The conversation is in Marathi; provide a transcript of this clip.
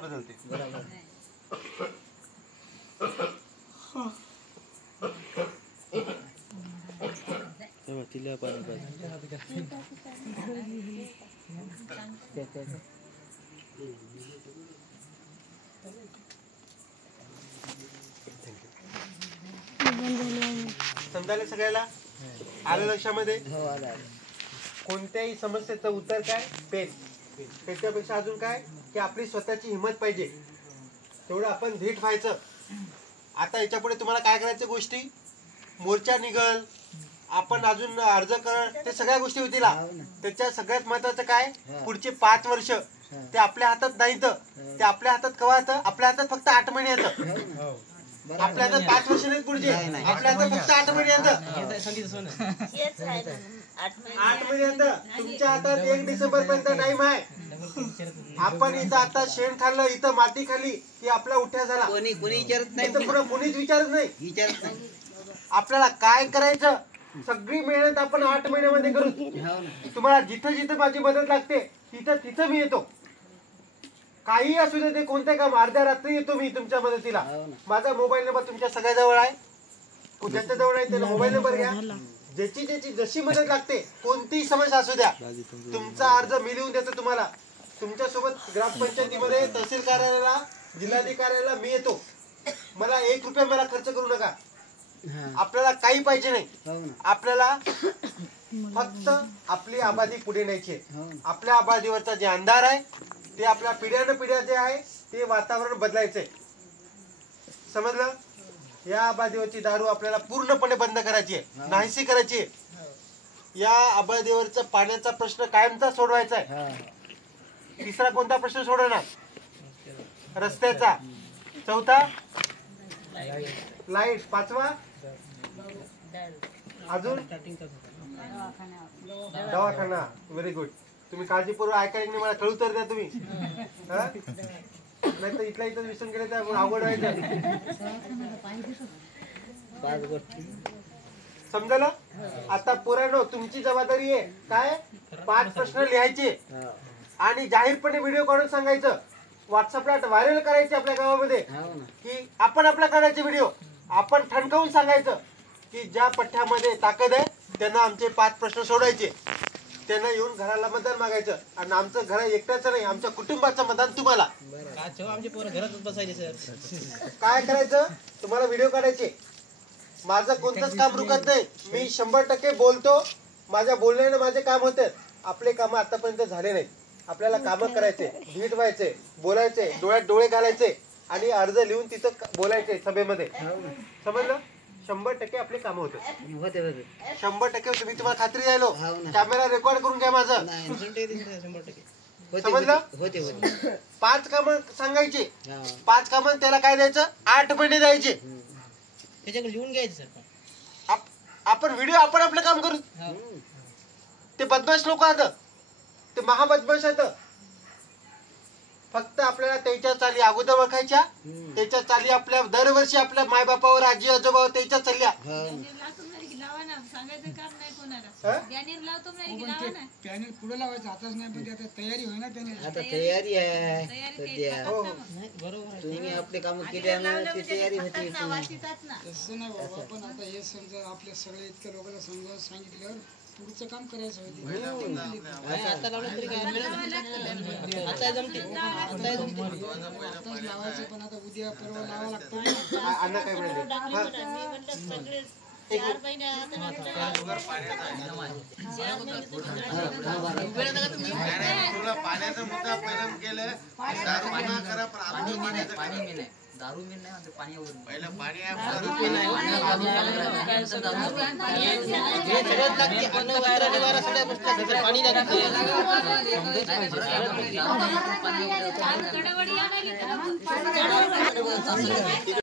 बदलते. तिला पाणी समजायला सगळ्याला आलं लक्षामध्ये. कोणत्याही समस्येचं उत्तर काय? पेन. त्याच्यापेक्षा अजून काय की आपली स्वतःची हिंमत पाहिजे, तेवढं आपण धीट व्हायचं. आता याच्यापुढे तुम्हाला काय करायचं गोष्टी, मोर्चा निघल, आपण अजून अर्ज कर, ते सगळ्या गोष्टी होतील. त्याच्या सगळ्यात महत्वाचं काय, पुढचे 5 वर्ष ते आपल्या हातात नाही. तर ते आपल्या हातात केव्हा येतं? आपल्या हातात फक्त 8 महिने येतं. आपल्या हातात 5 वर्ष नाही पुढचे, आपल्या हातात फक्त 8 महिने येतं. 8 महिने येतं. तुमच्या हातात 1 डिसेंबर पर्यंत टाइम आहे. आपण इथं आता शेण खाल्लं, इथं माती खाली की आपला उठ्या झाला. कोणी विचारत नाही, पुढे कोणीच विचारत नाही. आपल्याला काय करायचं, सगळी मेहनत आपण 8 महिन्यामध्ये करू. तुम्हाला जिथं जिथं माझी मदत लागते तिथं तिथं मी येतो. काही असू दे, ते कोणते काम, अर्ध्या रात्री येतो मी तुमच्या मदतीला. माझा मोबाईल नंबर तुमच्या सगळ्या जवळ आहे. ज्याच्या जवळ आहे त्याला मोबाईल नंबर घ्या. ज्याची ज्याची जशी मदत लागते, कोणतीही समस्या असू द्या, तुमचा अर्ज मी लिहून देतो तुम्हाला. तुमच्यासोबत ग्रामपंचायतीमध्ये, तहसील कार्यालयाला, जिल्हाधिकाऱ्याला मी येतो. मला 1 रुपया मला खर्च करू नका. आपल्याला काही पाहिजे नाही. आपल्याला फक्त आपली आबादी पुढे न्यायची. आपल्या आबादीवरचा जे अंधार आहे ते आपल्या पिढ्यान पिढ्या जे आहे ते वातावरण बदलायचंय. समजलं? या आबादीवरची दारू आपल्याला पूर्णपणे बंद करायची आहे, नाहीशी करायची आहे. या आबादीवरचा पाण्याचा प्रश्न कायमचा सोडवायचा आहे. 3रा कोणता प्रश्न सोडवणार? रस्त्याचा. 4था लाईट. 5वा अजून दवाखाना. Very good. तुम्ही काळजीपूर्वक ऐकायला नाही, मला कळू तर द्या तुम्ही. नाही तर इथल्या इथं विसरून गेले तर अवघड व्हायचं. समजलं? आता पोरांनो, तुमची जबाबदारी आहे काय, 5 प्रश्न लिहायचे आणि जाहीरपणे व्हिडिओ काढून सांगायचं. व्हॉट्सअपला व्हायरल करायचे आपल्या गावामध्ये की आपण आपला काढायचे व्हिडिओ. आपण ठणकावून सांगायचं की ज्या पठ्ठ्यामध्ये ताकद आहे त्यांना आमचे 5 प्रश्न सोडवायचे. त्यांना येऊन घराला मतदान मागायचं. आणि आमचं घर एकट्याचं नाही, आमच्या कुटुंबाचं मतदान तुम्हाला. काय करायचं, तुम्हाला व्हिडिओ काढायचे. माझं कोणतंच काम रुकत नाही. मी 100% बोलतो. माझ्या बोलण्याने माझे काम होते. आपले काम आतापर्यंत झाले नाही. आपल्याला कामं करायचे, धीट व्हायचे, बोलायचे, डोळ्यात डोळे घालायचे आणि अर्ज लिहून तिथं बोलायचे सभेमध्ये. समजलं? 100% आपले काम होते. 100% मी तुम्हाला खात्री द्यायलो. कॅमेरा रेकॉर्ड करून घ्या माझं. समजलं? 5 कामं सांगायचे. 5 कामं त्याला काय द्यायचं, 8 महिने द्यायचे. त्याच्याकडे लिहून घ्यायचं. आपण व्हिडिओ आपण आपलं काम करू. ते बदमाश लोक आहेत, ते महाबदमाश आहेत. फक्त आपल्याला त्याच्या चाली अगोदर ओळखायच्या. त्याच्या चाली आपल्या दरवर्षी आपल्या मायबापावर, आजी आजोबावर त्याच्या चालल्या. पुढे लावायचं हातच नाही, पण आता तयारी होईना. आता तयारी आहे सध्या. तुम्ही आपले काम केले ना, ती तयारी होती. तसं नाही बाबा, पण आता हे समजा आपल्या सगळ्या इतक्या लोकांना समजावून सांगितल्यावर पुढचं काम करायचं होतं. आता लावलं तरी काय मिळेल. आता जमते, आताच लावायचं, पण आता उद्या परवा लावा लागतं. अण्णा काय म्हणले, पाण्याचा मुद्दा पहिलं केलं. दारू मी नाही म्हणते, पाण्यावर पहिलं पाणी पाणी